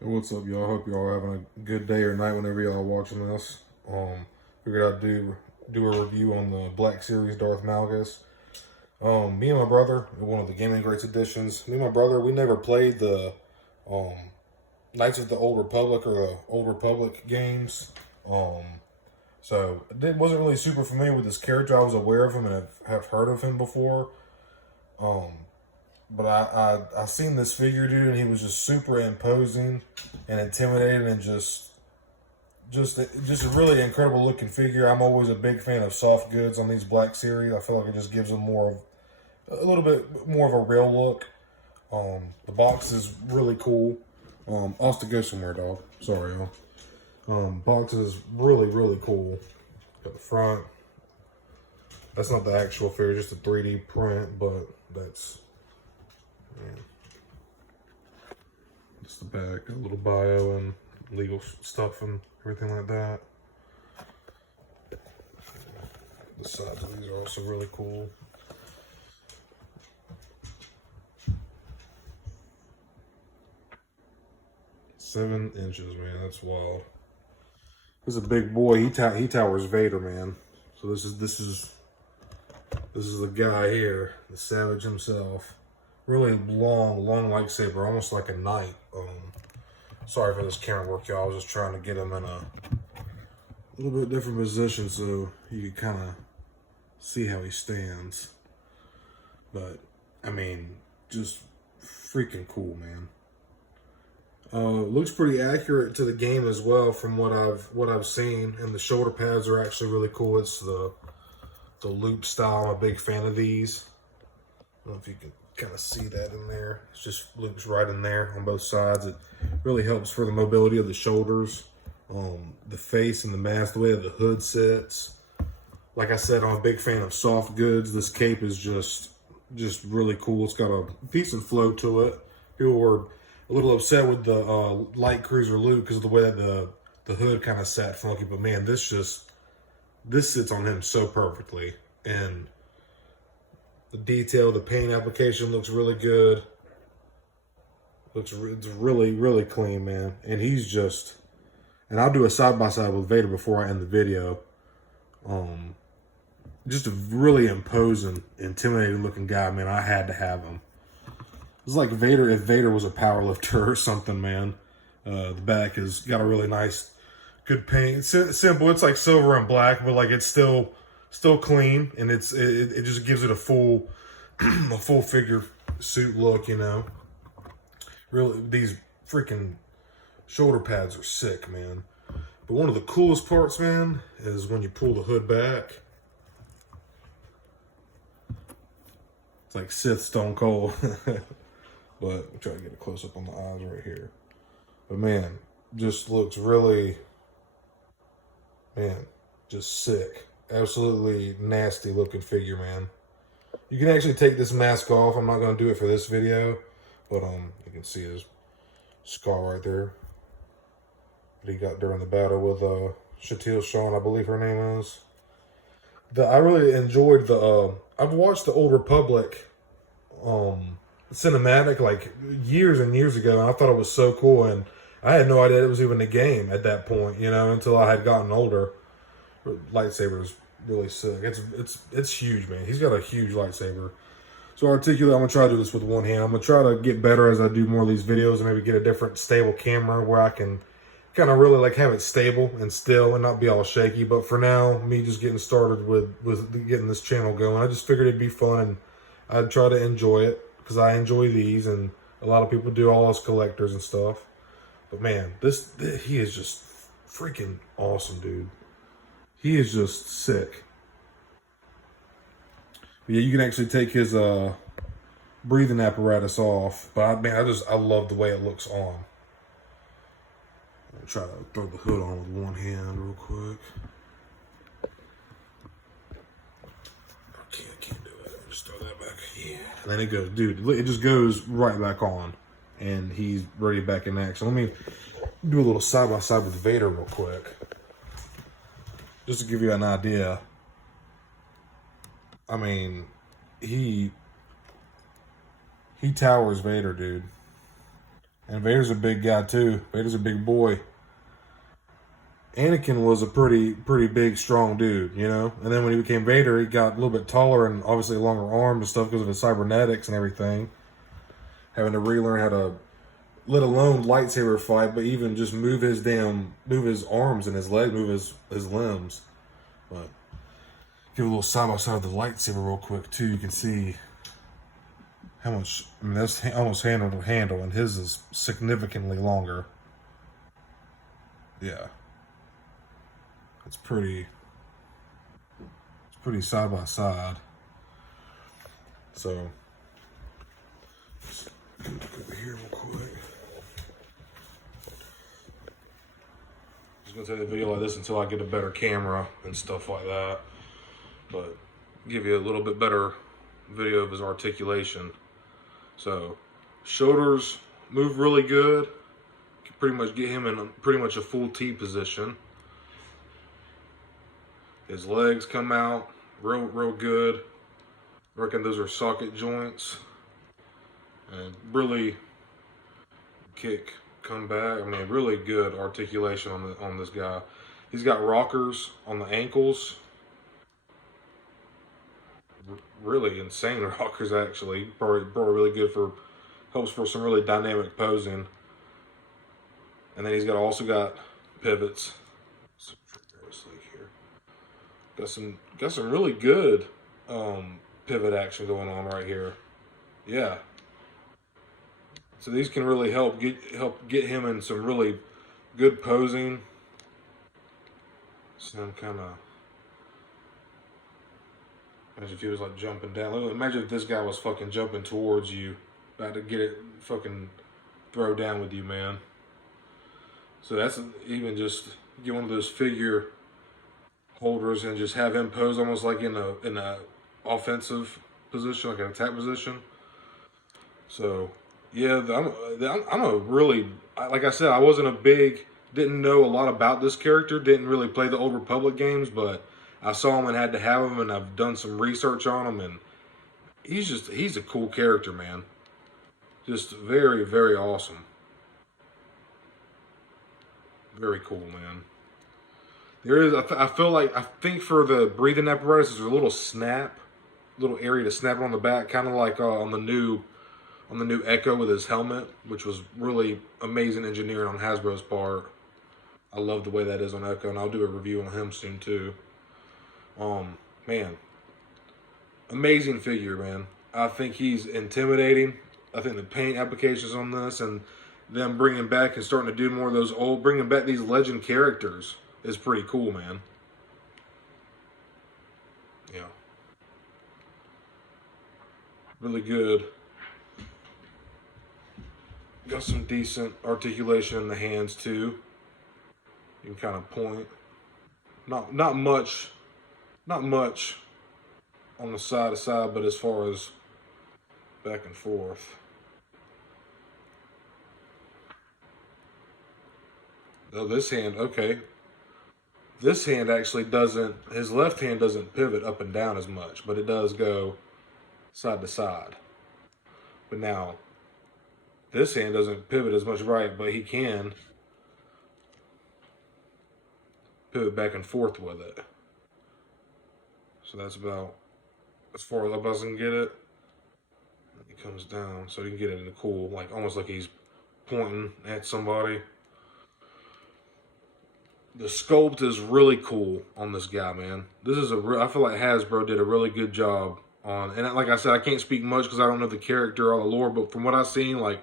What's up, y'all? Hope y'all are having a good day or night whenever y'all watching this. Figured I'd do a review on the Black Series Darth Malgus. Me and my brother, one of the Gaming Greats editions. Me and my brother, we never played the um, Knights of the Old Republic or the Old Republic games. So I wasn't really super familiar with this character. I was aware of him and have heard of him before. Um, But I seen this figure, dude, and he was just super imposing and intimidating, and just a really incredible looking figure. I'm always a big fan of soft goods on these Black Series. I feel like it just gives them a little bit more of a real look. The box is really cool. Austin, go somewhere, dog. Sorry, y'all. Box is really cool. Got the front. That's not the actual figure, just a 3D print, but that's. Yeah. Just the back, a little bio and legal stuff and everything like that. The sides of these are also really cool. Seven inches, man, that's wild. This is a big boy. He towers Vader, man. So this is the guy here, the Savage himself. Really long lightsaber, almost like a knight. Sorry for this camera work, y'all. I was just trying to get him in a little bit different position so you could kind of see how he stands. But I mean, just freaking cool, man. Looks pretty accurate to the game as well, from what I've seen, and the shoulder pads are actually really cool. It's the loop style. I'm a big fan of these. I don't know if you can kind of see that in there. It's just loops right in there on both sides. It really helps for the mobility of the shoulders, the face and the mask, the way that the hood sits. Like I said, I'm a big fan of soft goods. This cape is just really cool. It's got a decent flow to it. People were a little upset with the light cruiser loop because of the way that the hood kind of sat funky, but man, this sits on him so perfectly. And the detail, the paint application looks really good. It's really clean, man. And he's just, and I'll do a side-by-side with Vader before I end the video. Just a really imposing, intimidating looking guy, man. I had to have him. It's like Vader if Vader was a power lifter or something, man. The back has got a really nice, good paint. It's simple. It's like silver and black, but like it's still clean, and it just gives it a full figure suit look, you know. Really, these freaking shoulder pads are sick, man. But one of the coolest parts, man, is when you pull the hood back. It's like Sith Stone Cold. But we'll try to get a close up on the eyes right here. But man, just looks really, man, just sick. Absolutely nasty looking figure, man. You can actually take this mask off. I'm not going to do it for this video, but you can see his scar right there that he got during the battle with Shatil Shawn, I believe her name is. I really enjoyed the I've watched the Old Republic cinematic like years and years ago, and I thought it was so cool, and I had no idea it was even a game at that point, you know, until I had gotten older. Lightsaber is really sick. It's huge, man. He's got a huge lightsaber. So articulate, I'm gonna try to do this with one hand. I'm gonna try to get better as I do more of these videos and maybe get a different stable camera where I can kind of really like have it stable and still and not be all shaky. But for now, me just getting started with getting this channel going, I just figured it'd be fun and I'd try to enjoy it because I enjoy these, and a lot of people do, all us collectors and stuff. But man, he is just freaking awesome, dude. He is just sick. But yeah, you can actually take his breathing apparatus off. But I love the way it looks on. I'll try to throw the hood on with one hand real quick. I can't do it. I'll just throw that back. Yeah. And then it goes, dude, it just goes right back on. And he's ready back in action. Let me do a little side-by-side with Vader real quick. Just to give you an idea. I mean, he towers Vader, dude. And Vader's a big guy too. Vader's a big boy. Anakin was a pretty big, strong dude, you know? And then when he became Vader, he got a little bit taller and obviously longer arms and stuff because of his cybernetics and everything. Having to relearn how to, let alone lightsaber fight, but even just move his arms and his leg, move his limbs. But give a little side by side of the lightsaber real quick too. You can see how much, I mean, that's almost handle to handle, and his is significantly longer. Yeah. It's pretty side by side. So, let's look over here real quick. I'm just gonna take a video like this until I get a better camera and stuff like that. But give you a little bit better video of his articulation. So, shoulders move really good. Can pretty much get him in pretty much a full T position. His legs come out real good. I reckon those are socket joints. And really kick, come back. I mean, really good articulation on this guy. He's got rockers on the ankles. Really insane rockers, actually. Probably really good for, helps for some really dynamic posing. And then he's also got pivots. Got some really good pivot action going on right here. Yeah. So these can really help get him in some really good posing. So I'm kind of, imagine if he was like jumping down. Imagine if this guy was fucking jumping towards you, about to get it fucking throw down with you, man. So that's even just get one of those figure holders and just have him pose almost like in a offensive position, like an attack position. So yeah, I'm a really, like I said, I didn't know a lot about this character, didn't really play the Old Republic games, but I saw him and had to have him, and I've done some research on him, and he's a cool character, man. Just very, very awesome. Very cool, man. There is, I think for the breathing apparatus, there's a little area to snap on the back, kind of like on the new Echo with his helmet, which was really amazing engineering on Hasbro's part. I love the way that is on Echo, and I'll do a review on him soon too. Man, amazing figure, man. I think he's intimidating. I think the paint applications on this and them bringing back and starting to do more of those bringing back these legend characters is pretty cool, man. Yeah. Really good. Got some decent articulation in the hands too. You can kind of point. Not much on the side to side, but as far as back and forth. Oh, this hand, okay. This hand actually doesn't, his left hand doesn't pivot up and down as much, but it does go side to side. But now, this hand doesn't pivot as much right, but he can pivot back and forth with it. So that's about as far as up as I can get it. It comes down, so you can get it in a cool, like almost like he's pointing at somebody. The sculpt is really cool on this guy, man. This is I feel like Hasbro did a really good job on, and like I said, I can't speak much because I don't know the character or the lore, but from what I've seen, like,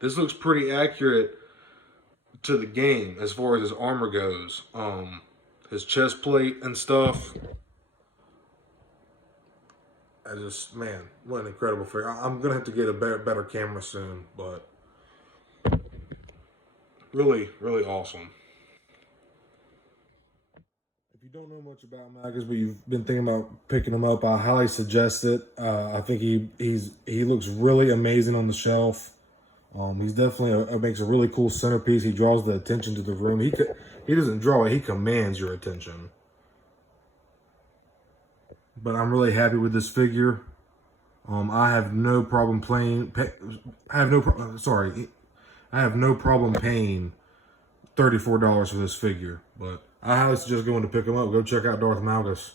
this looks pretty accurate to the game as far as his armor goes. His chest plate and stuff. Man, what an incredible figure. I'm going to have to get a better camera soon, but really, really awesome. If you don't know much about Malgus, but you've been thinking about picking him up, I highly suggest it. I think he looks really amazing on the shelf. He's definitely makes a really cool centerpiece. He draws the attention to the room. He doesn't draw it, he commands your attention. But I'm really happy with this figure. I have no problem I have no problem paying $34 for this figure. But I highly suggest going to pick him up. Go check out Darth Malgus.